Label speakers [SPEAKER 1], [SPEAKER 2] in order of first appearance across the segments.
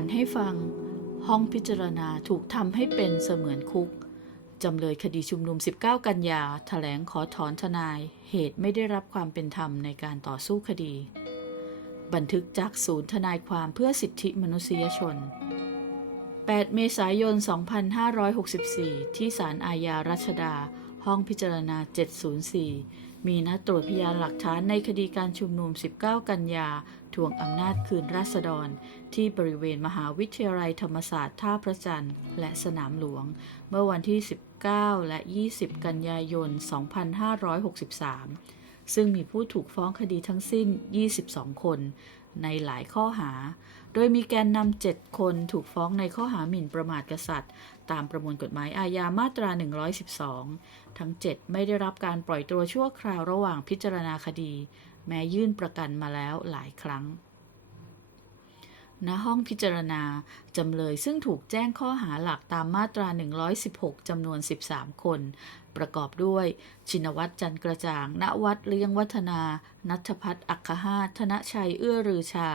[SPEAKER 1] านให้ฟัง ห้องพิจารณาถูกทำให้เป็นเสมือนคุก จำเลยคดีชุมนุม 19 กันยาแถลงขอถอนทนาย เหตุไม่ได้รับความเป็นธรรมในการต่อสู้คดี บันทึกจากศูนย์ทนายความเพื่อสิทธิมนุษยชน 8 เมษายน 2564 ที่ศาลอาญารัชดา ห้องพิจารณา 704 มีนัดตรวจพยานหลักฐานในคดีการชุมนุม 19 กันยาทวงอำนาจคืนราษฎร ที่บริเวณมหาวิทยาลัยธรรมศาสตร์ท่าพระจันทร์และสนามหลวง เมื่อวันที่ 19 และ 20 กันยายน 2563 ซึ่งมีผู้ถูกฟ้องคดีทั้งสิ้น 22 คน ในหลายข้อหา โดยมีแกนนำ7คนถูกฟ้องในข้อหาหมิ่นประมาทกษัตริย์ ตามประมวลกฎหมายอาญามาตรา 112 ทั้ง 7 ไม่ได้รับการปล่อยตัวชั่วคราวระหว่างพิจารณาคดี แม้ยื่นประกันมาแล้วหลายครั้ง ณห้องพิจารณา จำเลยซึ่งถูกแจ้งข้อหาหลักตามมาตรา 116 จำนวน 13 คน ประกอบด้วย ชินวัตรจันกระจ่าง ณวัดเลี้ยงวัฒนา นัทพัฒน์อัคคหาธนชัยเอื้อรือชา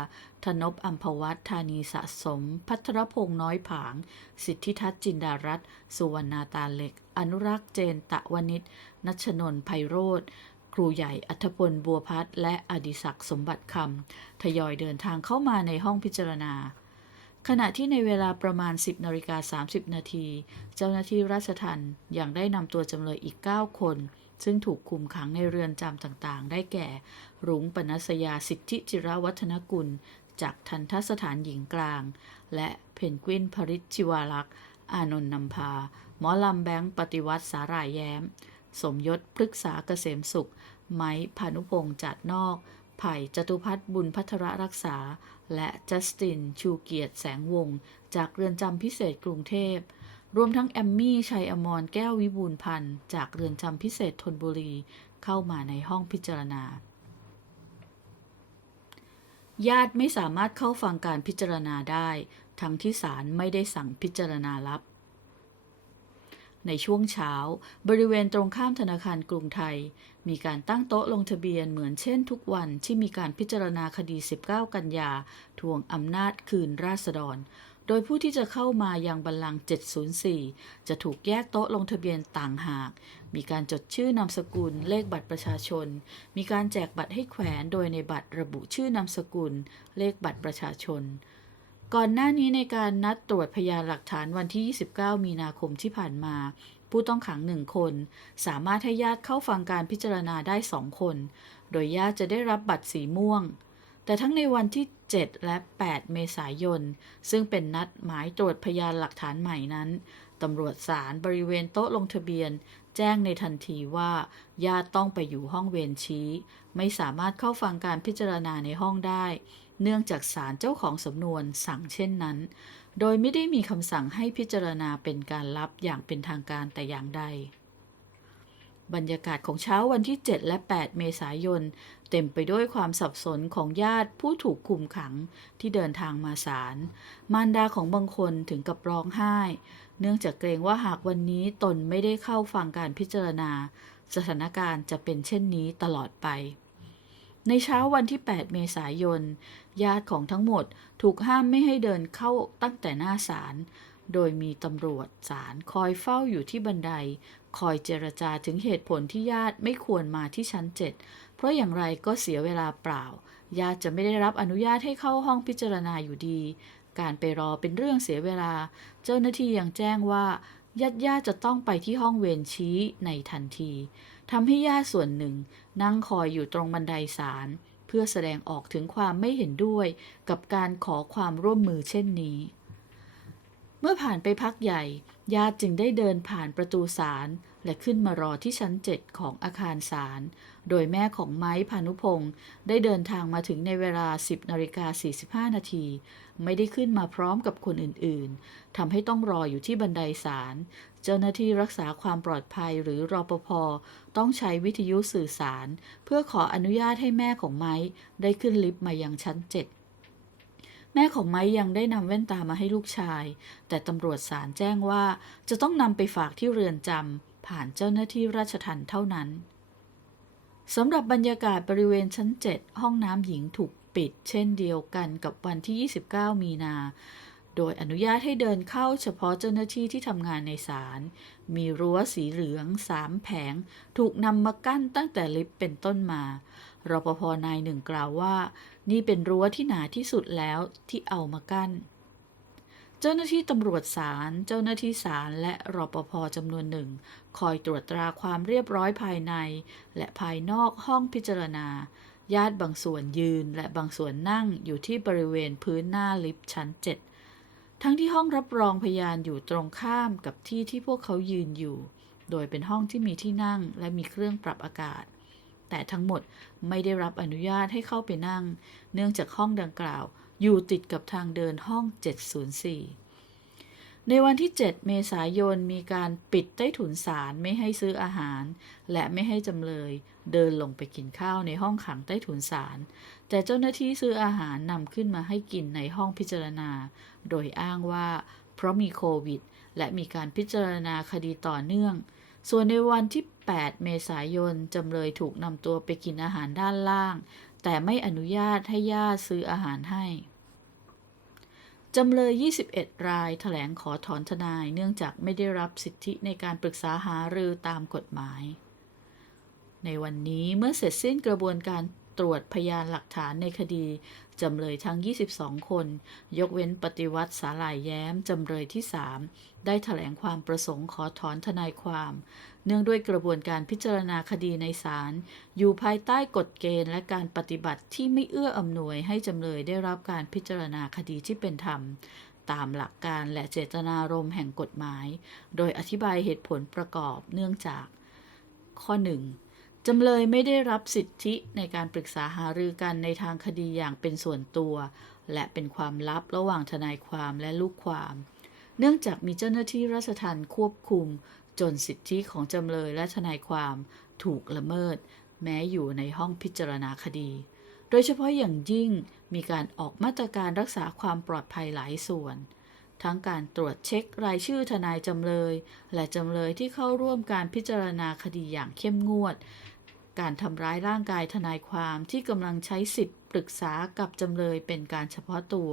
[SPEAKER 1] ธนบอัมพวัตธานีสะสม พัทรพงษ์น้อยผาง สิทธิทัศน์จินดารัตสุวรรณาตาเหล็ก อนุรักษ์เจนตะวนิชนัชนนท์ไพโรธ ครูใหญ่อัธพลบัวพัฒและอดิศักดิ์สมบัติคำทยอยเดินทางเข้ามาในห้องพิจารณา ขณะที่ในเวลาประมาณ 10นาฬิกา30 นาที เจ้าหน้าที่ราชทัณฑ์ยังได้นำตัวจำเลยอีก 9 คน ซึ่งถูกคุมขังในเรือนจำต่างๆ ได้แก่ รุ้งปนัสยาสิทธิจิรวัฒนกุล จากทันทสถานหญิงกลาง และเพนกวินพริชชิวาลักษ์อานนท์นำพา หมอลำแบงค์ปฏิวัติสาหร่ายแย้ม สมยศพฤกษาเกษมสุข ไม้พานุพงษ์จัดนอก ไผ่จตุพัฒน์บุญพัทรรักษา และจัสติน ชูเกียรติแสงวงศ์จากเรือนจำพิเศษกรุงเทพ รวมทั้งแอมมี่ ชัยอมรแก้ววิบูลพันธ์ จากเรือนจำพิเศษธนบุรี เข้ามาในห้องพิจารณา ญาติไม่สามารถเข้าฟังการพิจารณาได้ ทั้งที่ศาลไม่ได้สั่งพิจารณาลับ ในช่วงเช้า บริเวณตรงข้ามธนาคารกรุงไทย มีการตั้งโต๊ะลงทะเบียนเหมือนเช่นทุกวันที่มีการพิจารณาคดี 19 กันยา ทวงอำนาจคืนราษฎร โดยผู้ที่จะเข้ามายังบัลลังก์704 จะถูกแยกโต๊ะลงทะเบียนต่างหาก มีการจดชื่อนามสกุล เลขบัตรประชาชน มีการแจกบัตรให้แขวนโดยในบัตรระบุชื่อนามสกุล เลขบัตรประชาชน ก่อนหน้านี้ในการนัดตรวจพยานหลักฐานวันที่ 29 มีนาคมที่ผ่านมา ผู้ต้องขังหนึ่งคน สามารถให้ญาติเข้าฟังการพิจารณาได้สองคน โดยญาติจะได้รับบัตรสีม่วง แต่ทั้งในวันที่ 7 และ 8 เมษายน ซึ่งเป็นนัดหมายตรวจพยานหลักฐานใหม่นั้นตำรวจศาลบริเวณโต๊ะลงทะเบียน แจ้งในทันทีว่า ญาติต้องไปอยู่ห้องเวรชี้ ไม่สามารถเข้าฟังการพิจารณาในห้องได้ เนื่องจากศาลเจ้าของสำนวนสั่งเช่นนั้น โดยไม่ได้มีคำสั่งให้พิจารณาเป็นการลับอย่างเป็นทางการแต่อย่างใด บรรยากาศของเช้าวันที่ 7 และ 8 เมษายน เต็มไปด้วยความสับสนของญาติผู้ถูกคุมขังที่เดินทางมาศาล มารดาของบางคนถึงกับร้องไห้ เนื่องจากเกรงว่าหากวันนี้ตนไม่ได้เข้าฟังการพิจารณา สถานการณ์จะเป็นเช่นนี้ตลอดไป ในเช้าวันที่ 8 เมษายน ญาติของทั้งหมดถูกห้ามไม่ให้เดินเข้าตั้งแต่หน้าศาล โดยมีตำรวจศาลคอยเฝ้าอยู่ที่บันได คอยเจรจาถึงเหตุผลที่ญาติไม่ควรมาที่ชั้น7เพราะอย่างไรก็เสียเวลาเปล่า ญาติจะไม่ได้รับอนุญาตให้เข้าห้องพิจารณาอยู่ดี การไปรอเป็นเรื่องเสียเวลา เจ้าหน้าที่ยังแจ้งว่าญาติญาติจะต้องไปที่ห้องเวรชี้ในทันที ทำให้ญาติส่วนหนึ่ง นั่งคอยอยู่ตรงบันไดศาลเพื่อแสดงออกถึงความไม่เห็นด้วยกับการขอความร่วมมือเช่นนี้ เมื่อผ่านไปพักใหญ่ ญาติจึงได้เดินผ่านประตูศาลและขึ้นมารอที่ชั้น7ของอาคารศาล โดยแม่ของไม้พานุพงศ์ได้เดินทางมาถึงในเวลา 10นาฬิกา45 นาที ไม่ได้ขึ้นมาพร้อมกับคนอื่นๆ ทำให้ต้องรออยู่ที่บันไดศาล เจ้าหน้าที่รักษาความปลอดภัยหรือรอปภต้องใช้วิทยุสื่อสาร เพื่อขออนุญาตให้แม่ของไม้ได้ขึ้นลิฟต์มายังชั้น7แม่ของไม้ยังได้นำแว่นตามาให้ลูกชาย แต่ตำรวจศาลแจ้งว่าจะต้องนำไปฝากที่เรือนจำผ่านเจ้าหน้าที่ราชทัณฑ์เท่านั้นสำหรับบรรยากาศบริเวณชั้น 7 ห้องน้ำหญิงถูกปิด เช่นเดียวกันกับวันที่ 29 มีนา โดยอนุญาตให้เดินเข้าเฉพาะเจ้าหน้าที่ที่ทำงานในศาล มีรั้วสีเหลืองสามแผง ถูกนำมากั้นตั้งแต่ลิฟต์เป็นต้นมารปภนายหนึ่งกล่าวว่า นี่เป็นรั้วที่หนาที่สุดแล้วที่เอามากั้น เจ้าหน้าที่ตำรวจศาล เจ้าหน้าที่ศาลและรปภจำนวนหนึ่ง คอยตรวจตราความเรียบร้อยภายใน และภายนอกห้องพิจารณา ญาติบางส่วนยืนและบางส่วนนั่งอยู่ที่บริเวณพื้นหน้าลิฟต์ชั้น7 ทั้งที่ห้องรับรองพยานอยู่ตรงข้ามกับที่ที่พวกเขายืนอยู่ โดยเป็นห้องที่มีที่นั่งและมีเครื่องปรับอากาศ แต่ทั้งหมดไม่ได้รับอนุญาตให้เข้าไปนั่ง เนื่องจากห้องดังกล่าวอยู่ติดกับทางเดินห้อง 704 ในวันที่ 7 เมษายนมีการปิดใต้ถุนศาลไม่ให้ซื้ออาหาร และไม่ให้จำเลยเดินลงไปกินข้าวในห้องขังใต้ถุนศาลแต่เจ้าหน้าที่ซื้ออาหารนำขึ้นมาให้กินในห้องพิจารณา โดยอ้างว่า เพราะมีโควิด และมีการพิจารณาคดีต่อเนื่อง ส่วนในวันที่ 8 เมษายนจำเลยถูกนำตัวไปกินอาหารด้านล่าง แต่ไม่อนุญาตให้ญาติซื้ออาหารให้ จำเลย 21 รายถแถลงขอถอนทนายเนื่องจากไม่ได้รับสิทธิในการปรึกษาหารือตามกฎหมาย ในวันนี้เมื่อเสร็จสิ้นกระบวนการ ตรวจพยานหลักฐานในคดี จำเลยทั้ง 22 คน ยกเว้นปฏิวัติสาหลายแย้ม จำเลยที่ 3 ได้ถแถลงความประสงค์ขอถอนทนายความ เนื่องด้วยกระบวนการพิจารณาคดีในศาลอยู่ภายใต้กฎเกณฑ์และการปฏิบัติที่ไม่เอื้ออำนวยให้จำเลยได้รับการพิจารณาคดีที่เป็นธรรมตามหลักการและเจตนารมณ์แห่งกฎหมาย โดยอธิบายเหตุผลประกอบเนื่องจาก ข้อ 1 จำเลยไม่ได้รับสิทธิในการปรึกษาหารือกันในทางคดีอย่างเป็นส่วนตัว และเป็นความลับระหว่างทนายความและลูกความ เนื่องจากมีเจ้าหน้าที่ราชทัณฑ์ควบคุม จนสิทธิของจำเลยและทนายความถูกละเมิด แม้อยู่ในห้องพิจารณาคดี โดยเฉพาะอย่างยิ่งมีการออกมาตรการรักษาความปลอดภัยหลายส่วน ทั้งการตรวจเช็ครายชื่อทนายจำเลย และจำเลยที่เข้าร่วมการพิจารณาคดีอย่างเข้มงวด การทำร้ายร่างกายทนายความที่กำลังใช้สิทธิ์ปรึกษากับจำเลยเป็นการเฉพาะตัว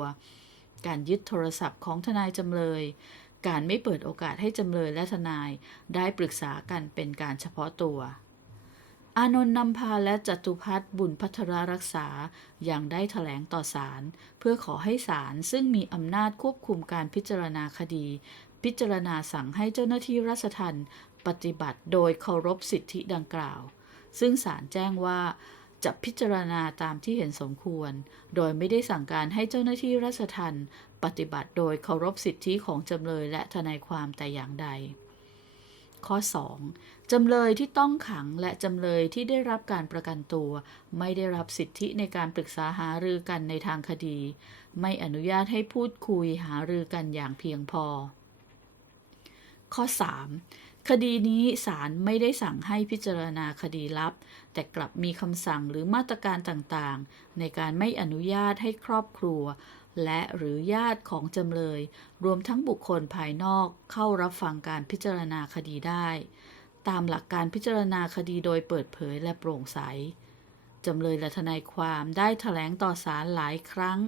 [SPEAKER 1] การยึดโทรศัพท์ของทนายจำเลย การไม่เปิดโอกาสให้จำเลยและทนายได้ปรึกษากันเป็นการเฉพาะตัว อานนท์นำพาและจตุพัฒน์บุญพัทรรักษายังได้ถแถลงต่อศาลเพื่อขอให้ศาลซึ่งมีอำนาจควบคุมการพิจารณาคดี พิจารณาสั่งให้เจ้าหน้าที่ราชทัณฑ์ปฏิบัติโดยเคารพสิทธิดังกล่าว ซึ่งศาลแจ้งว่าจะพิจารณาตามที่เห็นสมควร โดยไม่ได้สั่งการให้เจ้าหน้าที่ราชทัณฑ์ปฏิบัติโดยเคารพสิทธิของจำเลยและทนายความแต่อย่างใด ข้อ 2. จำเลยที่ต้องขังและจำเลยที่ได้รับการประกันตัว ไม่ได้รับสิทธิในการปรึกษาหารือกันในทางคดี ไม่อนุญาตให้พูดคุยหารือกันอย่างเพียงพอ ข้อ 3. คดีนี้ศาลไม่ได้สั่งให้พิจารณาคดีลับ แต่กลับมีคำสั่งหรือมาตรการต่างๆ ในการไม่อนุญาตให้ครอบครัว และหรือญาติของจำเลย รวมทั้งบุคคลภายนอกเข้ารับฟังการพิจารณาคดีได้ ตามหลักการพิจารณาคดีโดยเปิดเผยและโปร่งใสจำเลยและทนายความได้ถแถลงต่อศาลหลายครั้ง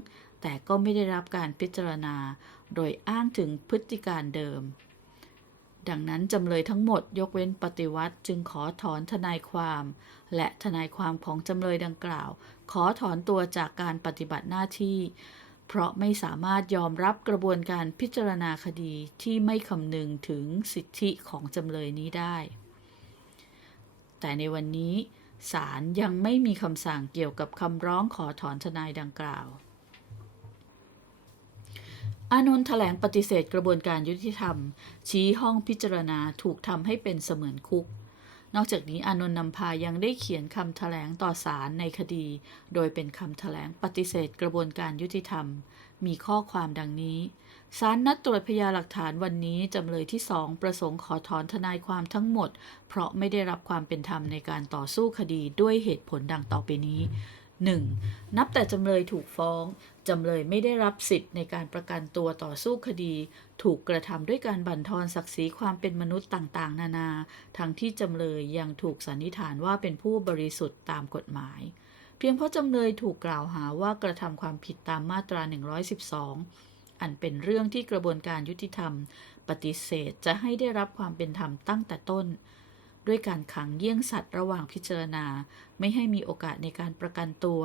[SPEAKER 1] แต่ก็ไม่ได้รับการพิจารณา โดยอ้างถึงพฤติการเดิม ดังนั้นจำเลยทั้งหมดยกเว้นปฏิวัติจึงขอถอนทนายความ และทนายความของจำเลยดังกล่าว ขอถอนตัวจากการปฏิบัติหน้าที่ เพราะไม่สามารถยอมรับกระบวนการพิจารณาคดีที่ไม่คำนึงถึงสิทธิของจำเลยนี้ได้ แต่ในวันนี้ศาลยังไม่มีคำสั่งเกี่ยวกับคำร้องขอถอนทนายดังกล่าว อานนท์แถลงปฏิเสธกระบวนการยุติธรรม ชี้ห้องพิจารณาถูกทำให้เป็นเสมือนคุก นอกจากนี้อานนท์นำพายังได้เขียนคำแถลงต่อศาลในคดี โดยเป็นคำแถลงปฏิเสธกระบวนการยุติธรรม มีข้อความดังนี้ศาลนัดตรวจพยานหลักฐานวันนี้จำเลยที่สองประสงค์ขอถอนทนายความทั้งหมด เพราะไม่ได้รับความเป็นธรรมในการต่อสู้คดีด้วยเหตุผลดังต่อไปนี้ 1. นับแต่จำเลยถูกฟ้อง จำเลยไม่ได้รับสิทธิ์ในการประกันตัวต่อสู้คดี ถูกกระทำด้วยการบั่นทอนศักดิ์ศรีความเป็นมนุษย์ต่างๆ นานา ทั้งที่จำเลยยังถูกสันนิษฐานว่าเป็นผู้บริสุทธิ์ตามกฎหมาย เพียงเพราะจำเลยถูกกล่าวหาว่ากระทำความผิดตามมาตรา 112 อันเป็นเรื่องที่กระบวนการยุติธรรม ปฏิเสธจะให้ได้รับความเป็นธรรมตั้งแต่ต้น ด้วยการขังเยี่ยงสัตว์ระหว่างพิจารณา ไม่ให้มีโอกาสในการประกันตัว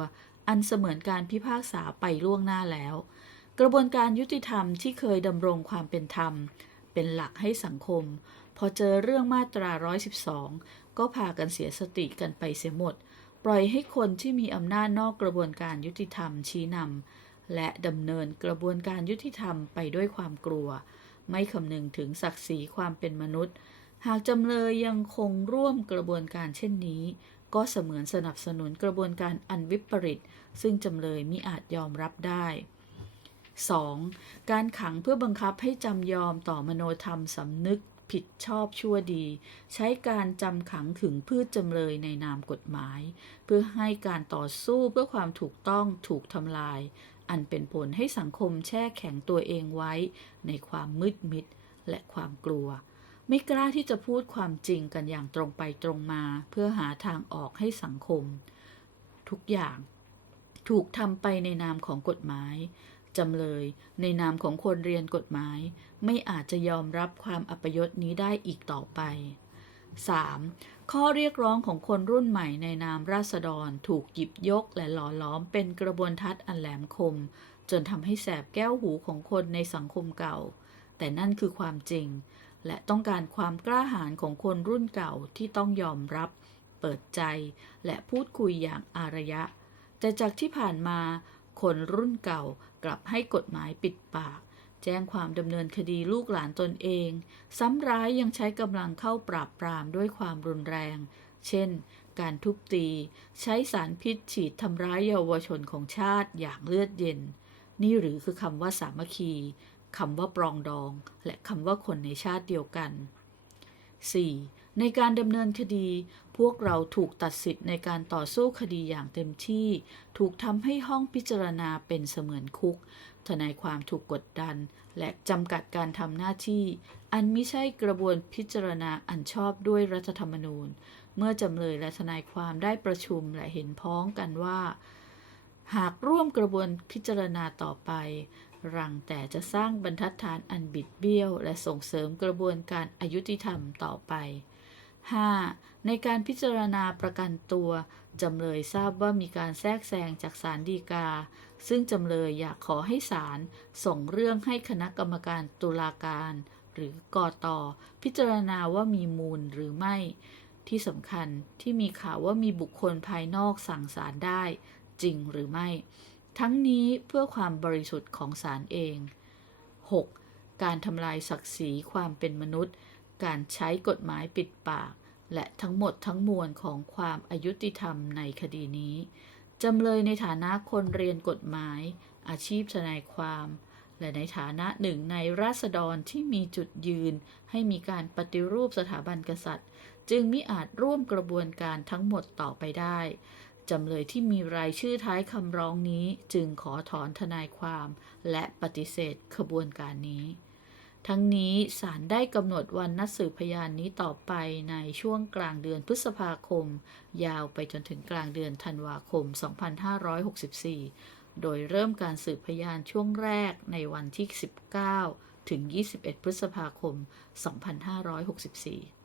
[SPEAKER 1] อันเสมือนการพิพากษาไปล่วงหน้าแล้ว กระบวนการยุติธรรมที่เคยดำรงความเป็นธรรม เป็นหลักให้สังคม พอเจอเรื่องมาตรา 112 ก็พากันเสียสติกันไปเสียหมด ปล่อยให้คนที่มีอำนาจนอกกระบวนการยุติธรรมชี้นำและดำเนินกระบวนการยุติธรรมไปด้วยความกลัว ไม่คำนึงถึงศักดิ์ศรีความเป็นมนุษย์ หากจำเลยยังคงร่วมกระบวนการเช่นนี้ ก็เสมือนสนับสนุนกระบวนการอันวิปริต ซึ่งจำเลยมิอาจยอมรับได้ 2. การขังเพื่อบังคับให้จำยอมต่อมโนธรรมสำนึกผิดชอบชั่วดี ใช้การจำขังขึงพืชจำเลยในนามกฎหมาย เพื่อให้การต่อสู้เพื่อความถูกต้องถูกทำลาย อันเป็นผลให้สังคมแช่แข็งตัวเองไว้ ในความมืดมิดและความกลัว ไม่กล้าที่จะพูดความจริงกันอย่างตรงไปตรงมา เพื่อหาทางออกให้สังคม ทุกอย่าง ถูกทำไปในนามของกฎหมายจำเลยในนามของคนเรียนกฎหมาย ไม่อาจจะยอมรับความอัปยศนี้ได้อีกต่อไป 3. ข้อเรียกร้องของคนรุ่นใหม่ในนามราษฎรถูกหยิบยกและหล่อล้อมเป็นกระบวนทัศน์อันแหลมคม จนทำให้แสบแก้วหูของคนในสังคมเก่า แต่นั่นคือความจริง และต้องการความกล้าหาญของคนรุ่นเก่าที่ต้องยอมรับ เปิดใจ และพูดคุยอย่างอารยะ แต่จากที่ผ่านมา คนรุ่นเก่ากลับให้กฎหมายปิดปาก แจ้งความดำเนินคดีลูกหลานตนเอง ซ้ำร้ายยังใช้กำลังเข้าปราบปรามด้วยความรุนแรง เช่น การทุบตี ใช้สารพิษฉีดทำร้ายเยาวชนของชาติอย่างเลือดเย็น นี่หรือคือคำว่าสามัคคี คำว่าปรองดอง และคำว่าคนในชาติเดียวกัน 4. ในการดำเนินคดี พวกเราถูกตัดสิทธิ์ในการต่อสู้คดีอย่างเต็มที่ ถูกทำให้ห้องพิจารณาเป็นเสมือนคุก ทนายความถูกกดดัน และจำกัดการทำหน้าที่ อันไม่ใช่กระบวนพิจารณาอันชอบด้วยรัฐธรรมนูญ เมื่อจำเลยและทนายความได้ประชุมและเห็นพ้องกันว่า หากร่วมกระบวนพิจารณาต่อไป รังแต่จะสร้างบรรทัดฐานอันบิดเบี้ยว และส่งเสริมกระบวนการอายุติธรรมต่อไป 5. ในการพิจารณาประกันตัว จำเลยทราบว่ามีการแทรกแซงจากศาลฎีกา ซึ่งจำเลยอยากขอให้ศาลส่งเรื่องให้คณะกรรมการตุลาการ หรือกอตอพิจารณาว่ามีมูลหรือไม่ ที่สำคัญที่มีข่าวว่ามีบุคคลภายนอกสั่งศาลได้ จริงหรือไม่ ทั้งนี้เพื่อความบริสุทธิ์ของศาลเอง 6. การทำลายศักดิ์ศรีความเป็นมนุษย์ การใช้กฎหมายปิดปาก และทั้งหมดทั้งมวลของความอายุติธรรมในคดีนี้ จำเลยในฐานะคนเรียนกฎหมาย อาชีพทนายความ และในฐานะหนึ่งในราษฎรที่มีจุดยืน ให้มีการปฏิรูปสถาบันกษัตริย์ จึงมิอาจร่วมกระบวนการทั้งหมดต่อไปได้ จำเลยที่มีรายชื่อท้ายคำร้องนี้จึงขอถอนทนายความและปฏิเสธขบวนการนี้ ทั้งนี้ศาลได้กำหนดวันนัดสืบพยานนี้ต่อไปในช่วงกลางเดือนพฤษภาคม ยาวไปจนถึงกลางเดือนธันวาคม 2564 โดยเริ่มการสืบพยานช่วงแรกในวันที่ 19 ถึง 21 พฤษภาคม 2564